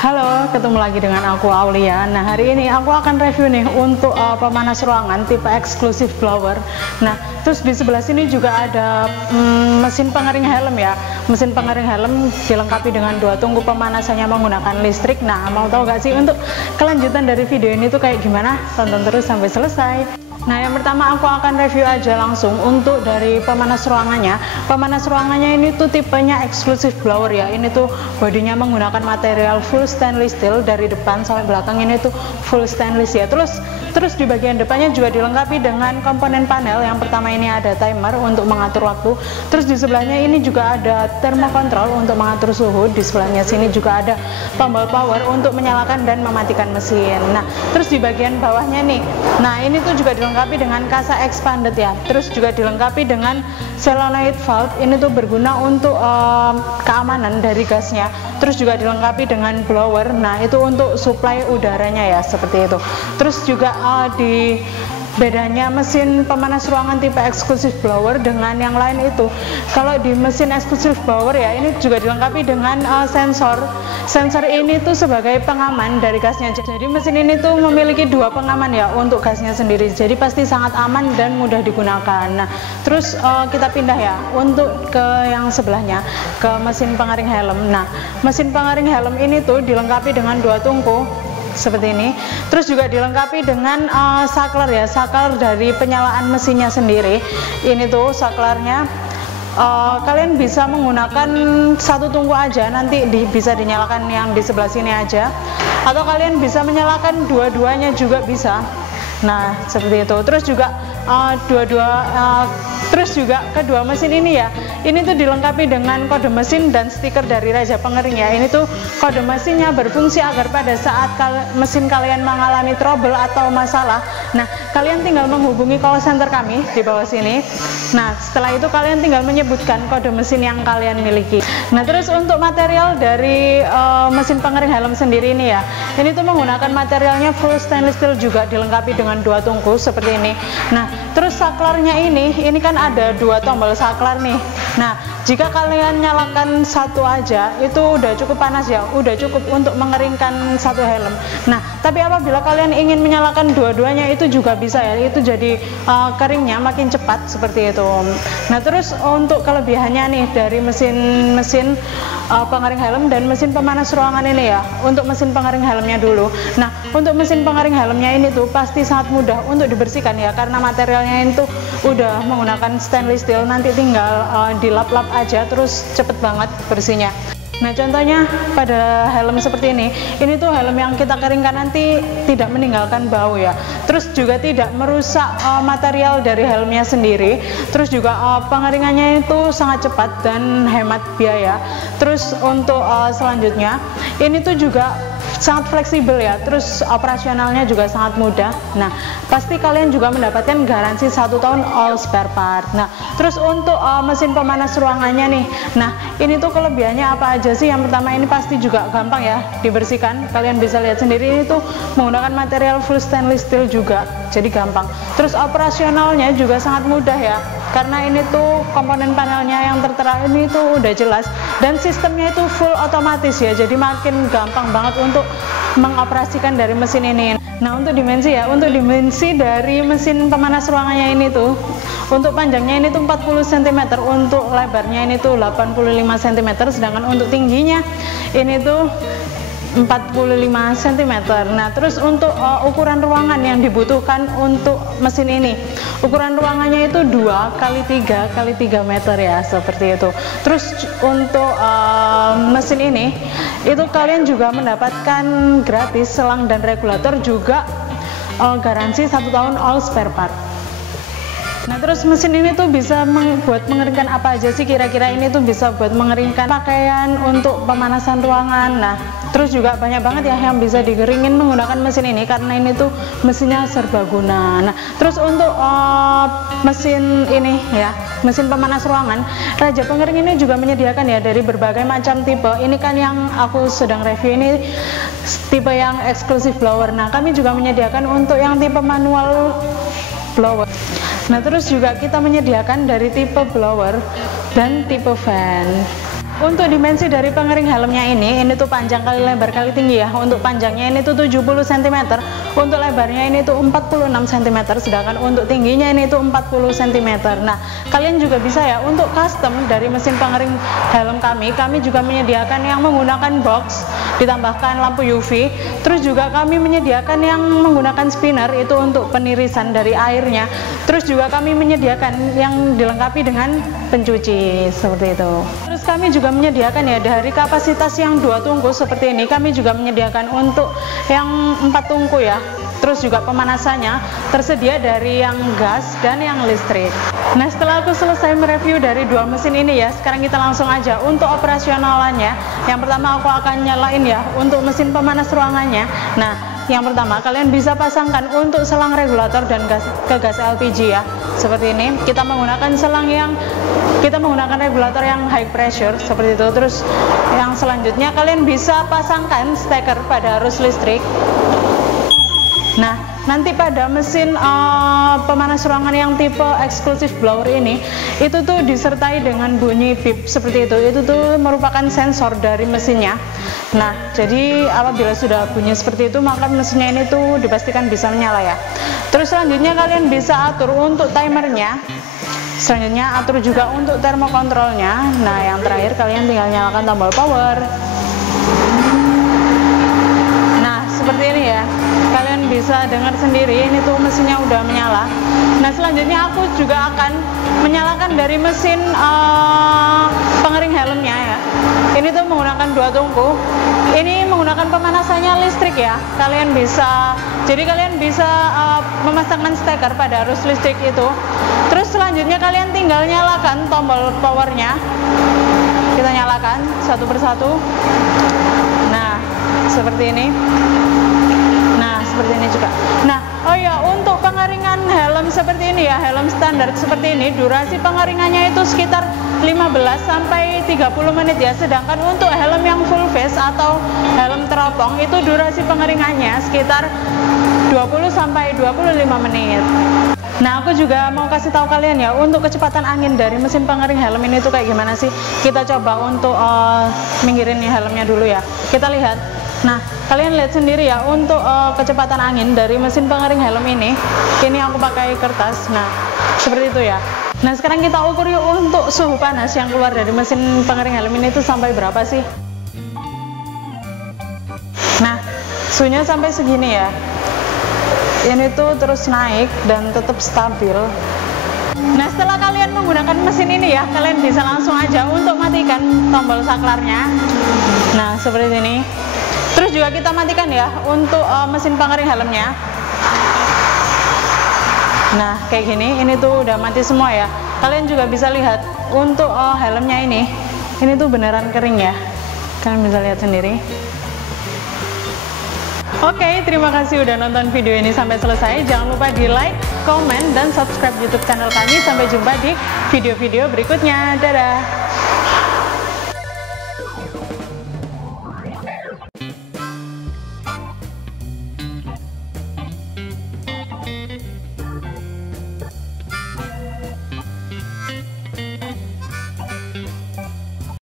Halo, ketemu lagi dengan aku Aulia. Nah, hari ini aku akan review nih untuk pemanas ruangan tipe exclusive blower. Nah, terus di sebelah sini juga ada mesin pengering helm ya. Mesin pengering helm dilengkapi dengan 2 tungku pemanasannya menggunakan listrik. Nah, mau tahu gak sih untuk kelanjutan dari video ini tuh kayak gimana? Tonton terus sampai selesai. Nah, yang pertama aku akan review aja langsung untuk dari pemanas ruangannya. Pemanas ruangannya ini tuh tipenya exclusive blower ya. Ini tuh bodinya menggunakan material full stainless steel dari depan sampai belakang, ini tuh full stainless ya. Terus di bagian depannya juga dilengkapi dengan komponen panel. Yang pertama ini ada timer untuk mengatur waktu. Terus di sebelahnya ini juga ada thermocontrol untuk mengatur suhu. Di sebelahnya sini juga ada tombol power untuk menyalakan dan mematikan mesin. Nah, terus di bagian bawahnya nih. Nah, ini tuh juga dilengkapi dengan kasa expanded ya. Terus juga dilengkapi dengan solenoid valve. Ini tuh berguna untuk keamanan dari gasnya. Terus juga dilengkapi dengan blower. Nah, itu untuk supply udaranya ya, seperti itu. Terus juga di bedanya mesin pemanas ruangan tipe exclusive blower dengan yang lain itu, kalau di mesin exclusive blower ya, ini juga dilengkapi dengan sensor ini tuh sebagai pengaman dari gasnya. Jadi mesin ini tuh memiliki 2 pengaman ya untuk gasnya sendiri, jadi pasti sangat aman dan mudah digunakan. Nah, terus kita pindah ya untuk ke yang sebelahnya, ke mesin pengering helm. Nah, mesin pengering helm ini tuh dilengkapi dengan 2 tungku seperti ini. Terus juga dilengkapi dengan saklar ya, saklar dari penyalaan mesinnya sendiri. Ini tuh saklarnya. Kalian bisa menggunakan 1 tungku aja, nanti bisa dinyalakan yang di sebelah sini aja, atau kalian bisa menyalakan dua-duanya juga bisa. Nah, seperti itu. Terus juga terus juga kedua mesin ini ya, ini tuh dilengkapi dengan kode mesin dan stiker dari Raja Pengering ya. Ini tuh kode mesinnya berfungsi agar pada saat mesin kalian mengalami trouble atau masalah, nah kalian tinggal menghubungi call center kami di bawah sini. Nah, setelah itu kalian tinggal menyebutkan kode mesin yang kalian miliki. Nah, terus untuk material dari mesin pengering helm sendiri ini ya, ini tuh menggunakan materialnya full stainless steel, juga dilengkapi dengan 2 tungku seperti ini. Nah, terus saklarnya ini kan ada 2 tombol saklar nih. Nah, jika kalian nyalakan 1 aja itu udah cukup panas ya, udah cukup untuk mengeringkan 1 helm. Nah, tapi apabila kalian ingin menyalakan dua-duanya itu juga bisa ya, itu jadi keringnya makin cepat seperti itu. Nah, terus untuk kelebihannya nih dari mesin pengering helm dan mesin pemanas ruangan ini ya. Untuk mesin pengering helmnya dulu. Nah, untuk mesin pengering helmnya ini tuh pasti sangat mudah untuk dibersihkan ya, karena materialnya itu udah menggunakan stainless steel, nanti tinggal dilap-lap aja, terus cepet banget bersihnya. Nah, contohnya pada helm seperti ini tuh helm yang kita keringkan nanti tidak meninggalkan bau ya. Terus juga tidak merusak material dari helmnya sendiri. Terus juga pengeringannya itu sangat cepat dan hemat biaya. Terus untuk selanjutnya, ini tuh juga sangat fleksibel ya, terus operasionalnya juga sangat mudah. Nah, pasti kalian juga mendapatkan garansi 1 tahun all spare part. Nah, terus untuk mesin pemanas ruangannya nih, nah ini tuh kelebihannya apa aja sih? Yang pertama, ini pasti juga gampang ya dibersihkan. Kalian bisa lihat sendiri, ini tuh menggunakan material full stainless steel juga, jadi gampang. Terus operasionalnya juga sangat mudah ya, karena ini tuh komponen panelnya yang tertera ini tuh udah jelas, dan sistemnya itu full otomatis ya, jadi makin gampang banget untuk mengoperasikan dari mesin ini. Nah, untuk dimensi ya, untuk dimensi dari mesin pemanas ruangannya ini tuh, untuk panjangnya ini tuh 40 cm, untuk lebarnya ini tuh 85 cm, sedangkan untuk tingginya ini tuh 45 cm. Nah, terus untuk ukuran ruangan yang dibutuhkan untuk mesin ini, ukuran ruangannya itu 2x3x3 meter ya, seperti itu. Terus untuk mesin ini itu kalian juga mendapatkan gratis selang dan regulator, juga garansi 1 tahun all spare part. Nah, terus mesin ini tuh bisa buat mengeringkan apa aja sih kira-kira? Ini tuh bisa buat mengeringkan pakaian, untuk pemanasan ruangan. Nah, terus juga banyak banget ya yang bisa dikeringin menggunakan mesin ini karena ini tuh mesinnya serbaguna. Nah, terus untuk mesin ini ya, mesin pemanas ruangan, Raja Pengering ini juga menyediakan ya dari berbagai macam tipe. Ini kan yang aku sedang review ini tipe yang exclusive blower. Nah, kami juga menyediakan untuk yang tipe manual blower. Nah, terus juga kita menyediakan dari tipe blower dan tipe fan. Untuk dimensi dari pengering helmnya ini tuh panjang kali lebar kali tinggi ya. Untuk panjangnya ini tuh 70 cm, untuk lebarnya ini tuh 46 cm, sedangkan untuk tingginya ini tuh 40 cm. Nah, kalian juga bisa ya untuk custom dari mesin pengering helm kami juga menyediakan yang menggunakan box, ditambahkan lampu UV. Terus juga kami menyediakan yang menggunakan spinner, itu untuk penirisan dari airnya. Terus juga kami menyediakan yang dilengkapi dengan pencuci seperti itu. Terus kami juga menyediakan ya dari kapasitas yang 2 tungku seperti ini, kami juga menyediakan untuk yang 4 tungku ya. Terus juga pemanasannya tersedia dari yang gas dan yang listrik. Nah, setelah aku selesai mereview dari dua mesin ini ya, sekarang kita langsung aja untuk operasionalannya. Yang pertama aku akan nyalain ya untuk mesin pemanas ruangannya. Nah, yang pertama kalian bisa pasangkan untuk selang regulator dan gas LPG ya, seperti ini. Kita menggunakan regulator yang high pressure seperti itu. Terus yang selanjutnya kalian bisa pasangkan steker pada arus listrik. Nah, nanti pada mesin pemanas ruangan yang tipe exclusive blower ini, itu tuh disertai dengan bunyi beep seperti itu. Itu tuh merupakan sensor dari mesinnya. Nah, jadi apabila sudah bunyi seperti itu, maka mesinnya ini tuh dipastikan bisa menyala ya. Terus selanjutnya kalian bisa atur untuk timernya. Selanjutnya atur juga untuk termokontrolnya. Nah, yang terakhir kalian tinggal nyalakan tombol power. Nah, seperti ini ya. Kalian bisa dengar sendiri, ini tuh mesinnya udah menyala. Nah, selanjutnya aku juga akan menyalakan dari mesin pengering helmnya ya. Ini tuh menggunakan 2 tungku. Ini menggunakan pemanasannya listrik ya. Kalian bisa memasangkan steker pada arus listrik itu. Terus selanjutnya kalian tinggal nyalakan tombol powernya. Kita nyalakan satu persatu. Nah, seperti ini. Nah, seperti ini juga. Nah, oh ya, untuk pengeringan helm seperti ini ya, helm standar seperti ini, durasi pengeringannya itu sekitar 15 sampai 30 menit ya. Sedangkan untuk helm yang full face atau helm teropong itu durasi pengeringannya sekitar 20 sampai 25 menit. Nah, aku juga mau kasih tahu kalian ya, untuk kecepatan angin dari mesin pengering helm ini tuh kayak gimana sih. Kita coba untuk minggirin helmnya dulu ya. Kita lihat. Nah, kalian lihat sendiri ya untuk kecepatan angin dari mesin pengering helm ini. Ini aku pakai kertas. Nah, seperti itu ya. Nah, sekarang kita ukur yuk untuk suhu panas yang keluar dari mesin pengering helm ini tuh sampai berapa sih. Nah, suhunya sampai segini ya. Ini tuh terus naik dan tetap stabil. Nah, setelah kalian menggunakan mesin ini ya, kalian bisa langsung aja untuk matikan tombol saklarnya. Nah, seperti ini. Terus juga kita matikan ya untuk mesin pengering helmnya. Nah, kayak gini, ini tuh udah mati semua ya. Kalian juga bisa lihat untuk helmnya ini tuh beneran kering ya. Kalian bisa lihat sendiri. Oke, terima kasih udah nonton video ini sampai selesai. Jangan lupa di like, komen, dan subscribe YouTube channel kami. Sampai jumpa di video-video berikutnya. Dadah!